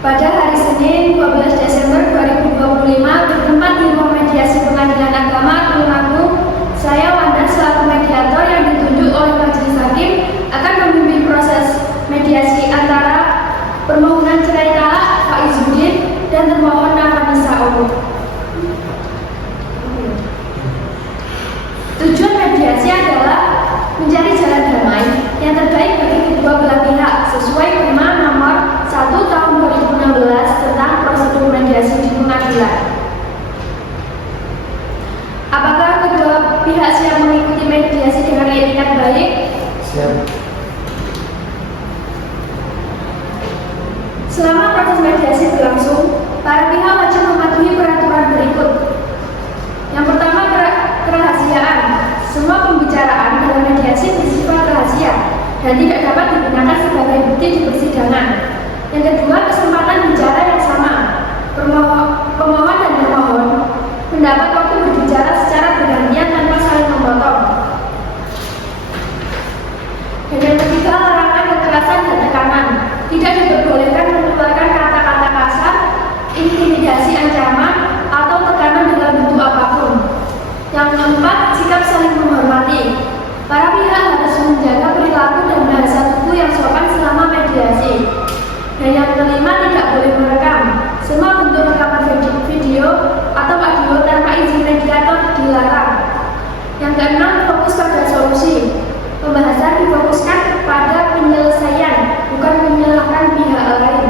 Pada hari Senin 12 Desember 2025 bertempat di ruang mediasi Pengadilan Agama Tulungagung, saya Wanda selaku mediator yang ditunjuk oleh majelis hakim akan membimbing proses mediasi antara permohonan cerai talak Pak Izzuddin dan termohon Nafisa Umum. Tujuan mediasi adalah mencari jalan damai yang terbaik bagi kedua belah pihak sesuai Perma Nomor 1 Tahun 2016 tentang prosedur mediasi di pengadilan. Apakah kedua pihak siap mengikuti mediasi dengan etikat baik? Siap. Selama proses mediasi berlangsung, para pihak wajib mematuhi peraturan berikut. Yang pertama, kerahasiaan. Semua pembicaraan dalam mediasi bersifat rahasia dan tidak dapat digunakan sebagai bukti di persidangan. Yang kedua, kesempatan bicara yang sama. Pemohon dan termohon mendapat waktu berbicara secara bergantian tanpa saling memotong. Dan yang ketiga, larangan kekerasan dan tekanan. Tidak diperbolehkan mengeluarkan kata-kata kasar, intimidasi, ancaman, atau tekanan dalam bentuk apapun. Yang keempat, sikap saling menghormati. Para pihak harus menjaga perilaku dan bahasa tubuh yang sopan selama mediasi. Dan yang kelima, tidak boleh merekam. Semua bentuk rekaman video atau audio tanpa izin mediator dilarang. Yang keenam, fokus pada solusi. Pembahasan difokuskan kepada penyelesaian, bukan menyalahkan pihak lain.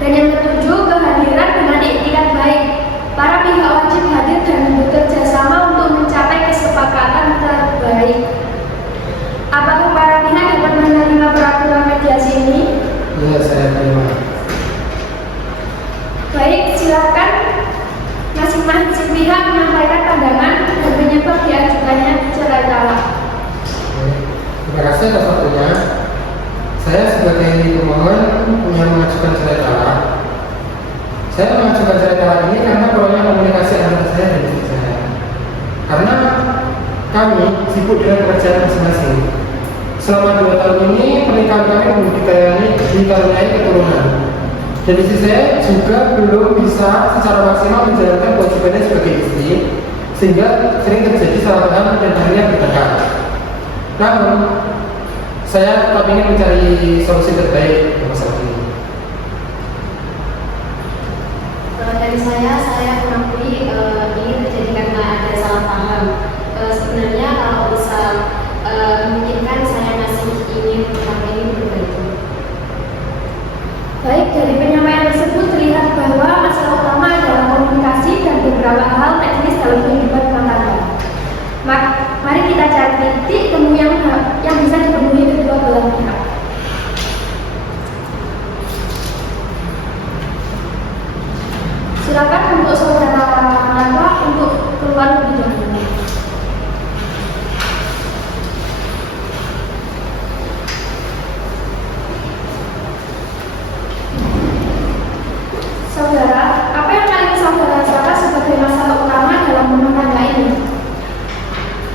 Dan yang ketujuh, kehadiran dengan etikat baik. Para pihak wajib hadir dan bekerja sama untuk mencapai kesepakatan terbaik. Apakah para pihak dapat menerima peraturan mediasi ini? Ya, saya terima. Baik, silakan masing-masing pihak menyampaikan pandangan dan penyebab diajukannya cerai talak. Terima kasih atas waktunya. Saya sebagai pemohon yang mengajukan cerai talak. Saya mengajukan cerai talak ini karena kurangnya komunikasi antara saya dan istri saya. Karena kami sibuk dengan pekerjaan masing-masing. Selama 2 tahun ini pernikahan kami belum dikaruniai keturunan. Dan istri saya juga belum bisa secara maksimal menjalankan kewajibannya sebagai istri, sehingga sering terjadi salah paham dan akhirnya bertengkar. Namun, saya tetap ingin mencari solusi terbaik untuk masalah ini. Dari saya mengakui ini terjadi karena ada salah paham. Sebenarnya kalau misal memungkinkan saya masih ingin sampai ini berbagi. Baik, dari penyampaian tersebut terlihat bahwa masalah utama adalah komunikasi dan beberapa hal teknis dalam kehidupan rumah tangga. Mari kita cari titik temu yang bisa dipenuhi kedua belah pihak. Silakan untuk saudara Marwa untuk keluar lebih dahulu. Saudara, apa yang paling saudara rasakan sebagai masalah utama dalam rumah tangga ini?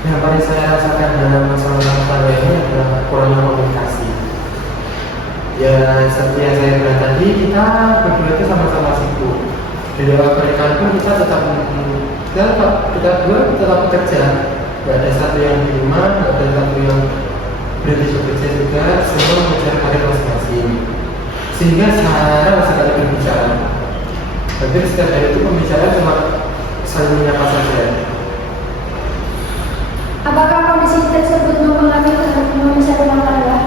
Yang paling saya rasakan dalam masalah rumah tangga ini adalah kurangnya komunikasi. Ya, seperti yang saya bilang tadi, kita berdua itu sama-sama sibuk. Di dalam pernikahan pun kita tetap bekerja. Gak ada satu yang di rumah, gak ada satu yang berhenti bekerja juga. Semua mengejar karir masing-masing. Sehingga jarang sekali berbicara. Hampir setiap hari itu pembicaraan cuma saling menyapa saja. Apakah kondisi tersebut mempengaruhi terhadap manusia rumah tangga?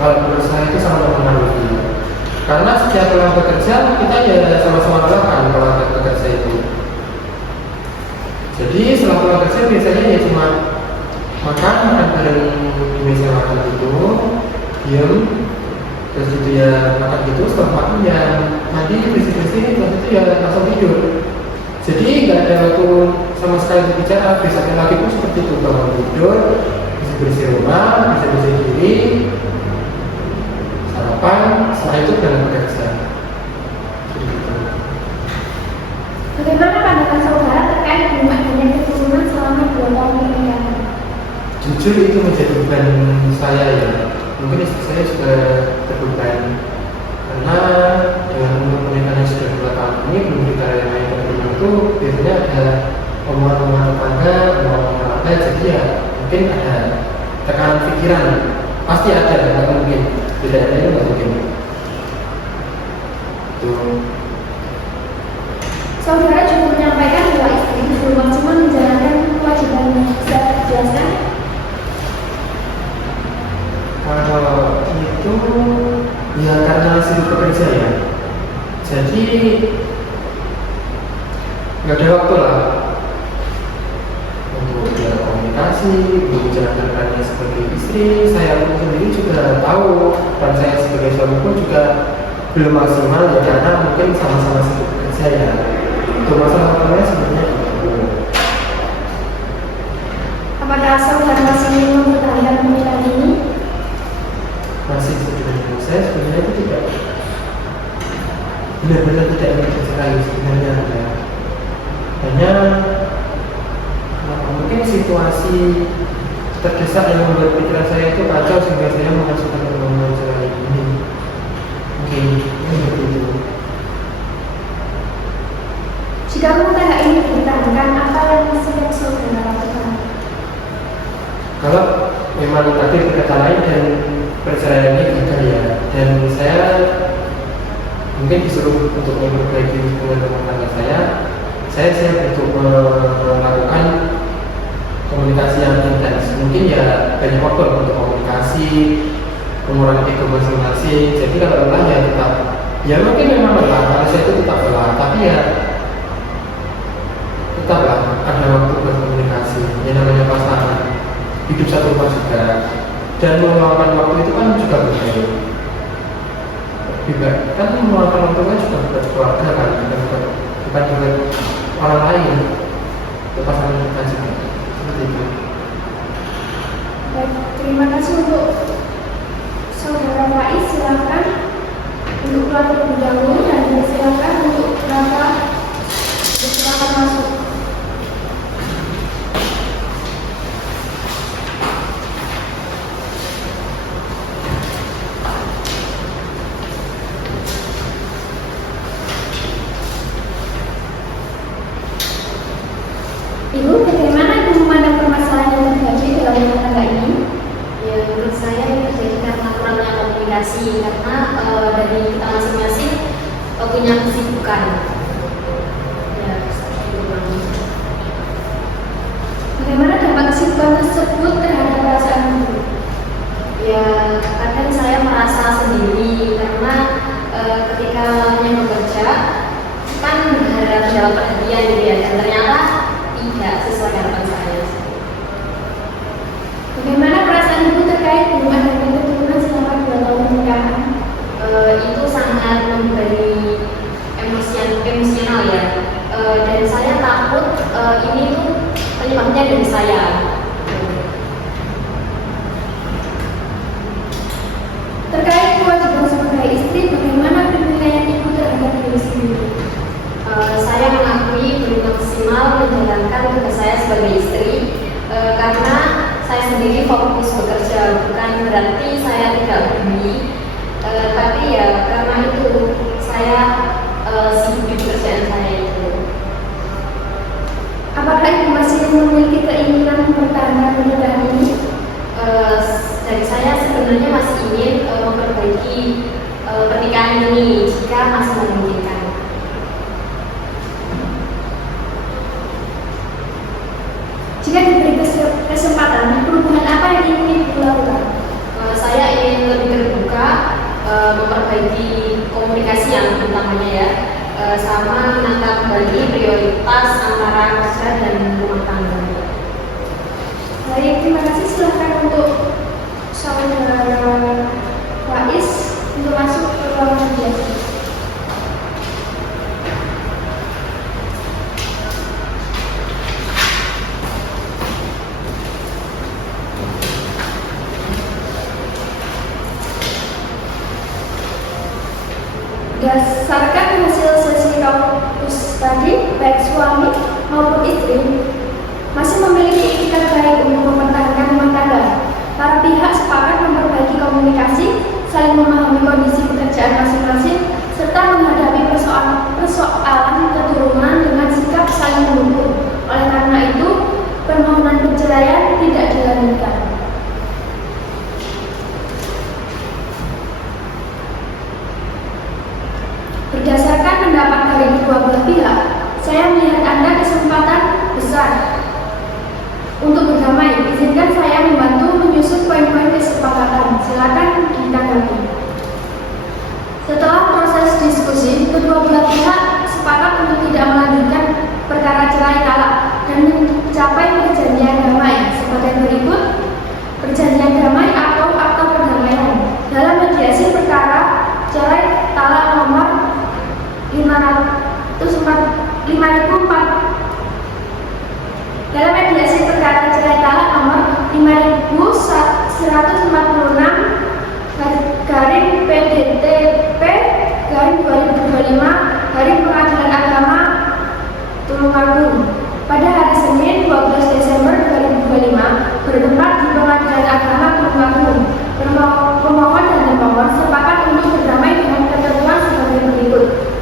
Kalau menurut saya itu sangat mempengaruhi. Karena setiap pulang bekerja kita ya sama-sama melakukan kalau bekerja itu. Jadi setelah pulang kerja biasanya ya cuma makan bareng di meja makan itu, diam, terus itu ya makan gitu, setelah makan ya mandi bersih-bersih, terus itu ya langsung tidur. Jadi nggak ada waktu sama sekali berbicara. Besoknya lagi pun seperti itu, bangun tidur, bersih-bersih rumah, bersih-bersih diri, sarapan, setelah itu berangkat bekerja. Bagaimana pandangan saudara terkait dengan adanya keturunan selama 2 tahun pernikahan? Jujur itu menjadi beban saya ya. mungkin istri saya juga terbeban karena dengan umur pernikahan yang sudah 2 tahun ini belum dikarenakan penerima itu biasanya ada omongan-omongan tetangga, omongan apa, jadi ya mungkin ada tekanan pikiran, pasti ada, nggak mungkin tidak ada itu nggak mungkin. Tuh. Saudara juga menyampaikan bahwa istri belum maksimal menjalankan kewajibannya. Bisa dijelaskan? Kalau itu ya karena sibuk bekerja ya, jadi nggak ada waktu lah untuk komunikasi, untuk menjalankan perannya sebagai istri. Saya pun sendiri juga tahu peran saya sebagai suami pun juga belum maksimal ya, karena mungkin sama-sama sibuk bekerja ya. Untuk masalah utamanya sebenarnya itu. Apakah saudara masih ingin mempertahankan pernikahan ini? Masih sebenarnya saya sebenarnya itu tidak benar-benar tidak ingin bercerai sebenarnya ya. Hanya mungkin situasi terdesak yang membuat pikiran saya itu kacau sehingga saya mengajukan permohonan cerai ini. Mungkin seperti itu. Jika rumah tangga ini dipertahankan, apa yang siap saudara lakukan? Kalau memang takdir berkata lain dan perceraian ini gagal ya, dan saya mungkin disuruh untuk memperbaiki hubungan rumah tangga saya butuh melakukan komunikasi yang intens. Mungkin ya banyak faktor untuk komunikasi, mengurangi ego masing-masing. Jadi kalau lelah ya tetap, ya mungkin memang lelah, manusia itu tetap lelah, tapi ya tetaplah ada waktu berkomunikasi. Yang namanya pasangan, hidup satu rumah juga, dan meluangkan waktu itu kan juga berbeda. Juga kan meluangkan waktu kan juga buat keluarga kan, bukan juga orang lain, itu pasangan kita juga seperti itu. Baik, terima kasih untuk saudara Faiz. Silakan untuk keluar terlebih dahulu dan silakan untuk Bapak silakan masuk. Ibu, bagaimana Ibu memandang permasalahan yang terjadi dalam rumah tangga ini? Ya, menurut saya ini terjadi karena kurangnya komunikasi, karena dari kita masing-masing punya kesibukan. Ya, seperti itu. Bagaimana dampak kesibukan tersebut terhadap perasaan Ibu? Ya, kadang saya merasa sendiri karena ketika hanya bekerja kan berharap dapat perhatian gitu ya, dan ternyata tidak sesuai harapan saya. Bagaimana perasaan Ibu terkait belum adanya keturunan selama 2 tahun pernikahan? Itu sangat memberi emosional ya, dan saya takut ini tuh penyebabnya dari saya. Terkait kewajiban sebagai istri, bagaimana penilaian Ibu terhadap diri sendiri? Saya mengakui belum maksimal menjalankan tugas saya sebagai istri, karena saya sendiri fokus bekerja, bukan berarti saya tidak peduli, tapi ya karena itu saya sibuk di pekerjaan saya itu. Apakah Ibu masih memiliki keinginan mempertahankan pernikahan ini? Dari saya sebenarnya masih ingin memperbaiki pernikahan ini jika masih memungkinkan. Jika diberi kesempatan, perubahan apa yang ingin Ibu lakukan? Saya ingin lebih terbuka, memperbaiki komunikasi yang utamanya ya, sama menata kembali prioritas antara kerja dan rumah tangga. Baik, terima kasih. Silakan untuk saudara Faiz untuk masuk ke ruangan biasa. Berdasarkan hasil sesi kampus tadi, baik suami maupun istri masih memiliki itikat baik untuk mempertahankan rumah tangga. Para pihak sepakat memperbaiki komunikasi saling memahami kondisi pekerjaan masing-masing serta menghadapi persoalan keturunan dengan sikap saling mendukung. Oleh karena itu, permohonan perceraian tidak dilanjutkan. Berdasarkan pendapat dari kedua belah pihak, saya melihat ada kesempatan besar untuk berdamai. Izinkan saya membantu menyusun poin-poin kesepakatan. Silakan ditanggapi. Setelah proses diskusi, kedua belah pihak sepakat untuk tidak melanjutkan perkara cerai talak dan mencapai perjanjian damai sebagai berikut. Perjanjian damai atau akta perdamaian dalam mediasi perkara cerai talak nomor 5004 dalam mediasi perkara cerai talak nomor 5146 garing PDTP garing 2025 garing Pengadilan Agama Tulungagung pada hari Senin 12 Desember 2025 bertempat di Pengadilan Agama Tulungagung. Pemohon dan termohon sepakat untuk berdamai dengan ketentuan sebagai berikut.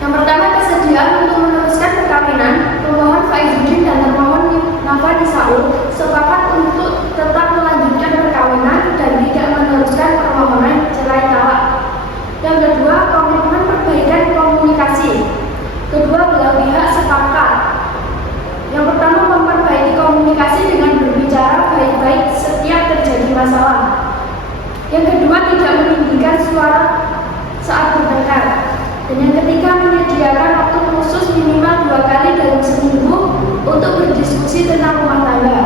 Yang pertama, kesediaan untuk meneruskan perkawinan. Pemohon Faizuddin dan termohon Nafani Saul sepakat untuk tetap melanjutkan perkawinan dan tidak meneruskan permohonan cerai talak. Yang kedua, komitmen perbaikan komunikasi. Kedua belah pihak sepakat. Yang pertama, memperbaiki komunikasi dengan berbicara baik-baik setiap terjadi masalah. Yang kedua, tidak meninggikan suara saat bertengkar. Dan yang ketiga, menyediakan waktu khusus minimal 2 kali dalam seminggu untuk berdiskusi tentang rumah tangga.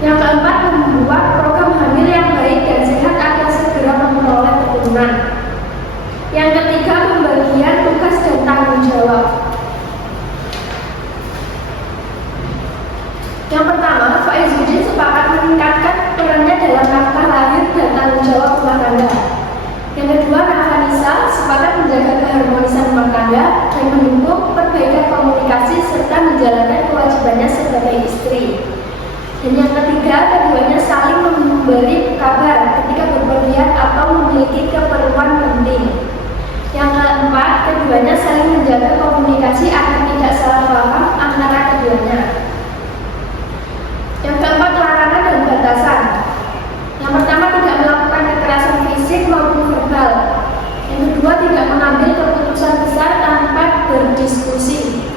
Yang keempat, membuat program hamil yang baik dan sehat agar segera memperoleh keturunan. Yang ketiga, pembagian tugas dan tanggung jawab. Yang pertama, Faizuddin sepakat meningkatkan perannya dalam nafkah lahir dan tanggung jawab rumah tangga. Yang kedua, Nafisa sepakat menjaga keharmonisan rumah tangga dan mendukung perbaikan komunikasi serta menjalankan kewajibannya sebagai istri. Dan yang ketiga, keduanya saling memberi kabar ketika berpergian atau memiliki keperluan penting. Yang keempat, keduanya saling menjaga komunikasi agar tidak salah paham antara keduanya. Yang keempat, larangan dan batasan. Yang pertama, tidak melakukan kekerasan fisik maupun verbal. Yang kedua, tidak mengambil keputusan besar tanpa berdiskusi.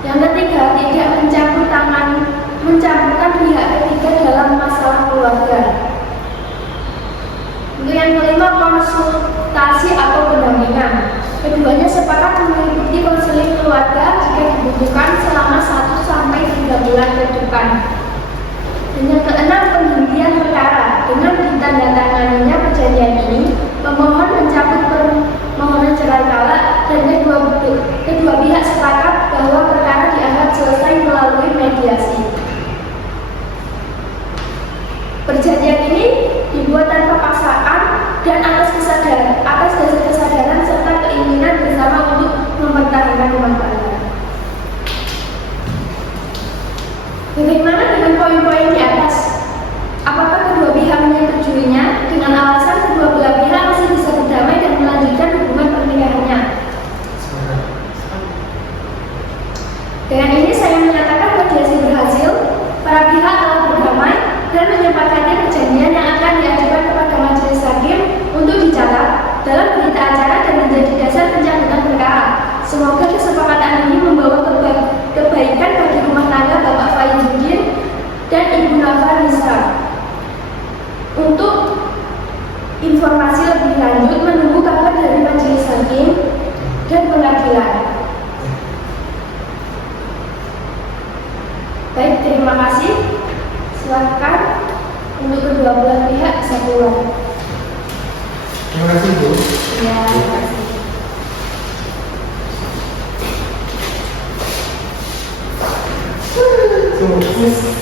Yang ketiga, tidak mencampurkan pihak ketiga dalam masalah keluarga. Untuk yang kelima, konsultasi atau pendampingan. Keduanya sepakat mengikuti konseling keluarga jika dibutuhkan selama 1-3 bulan ke depan. Dan yang keenam, penghentian perkara. Dengan ditandatanganinya perjanjian ini, pemohon mencabut permohonan cerai talak dan kedua pihak sepakat bahwa perkara dianggap selesai melalui mediasi. Perjanjian ini dibuat tanpa paksaan dan atas dasar kesadaran serta keinginan bersama untuk mempertahankan rumah tangga. Bagaimana dengan poin-poin di atas? Apakah kedua pihak menyetujuinya dengan alasan kedua belah pihak masih bisa berdamai dan melanjutkan hubungan pernikahannya? Dengan ini saya menyatakan mediasi berhasil, para pihak telah berdamai dan menyepakati perjanjian yang akan diajukan kepada majelis hakim untuk dicatat dalam berita acara dan menjadi dasar pencabutan perkara. Semoga kesepakatan ini membawa kebaikan bagi rumah tangga Bapak Faizuddin dan Ibu Nafisa. Untuk informasi lebih lanjut, menunggu kabar dari majelis hakim dan pengadilan. Baik, terima kasih. Silakan untuk kedua belah pihak bisa keluar. Terima kasih, Bu. Ya, terima kasih. Sukses.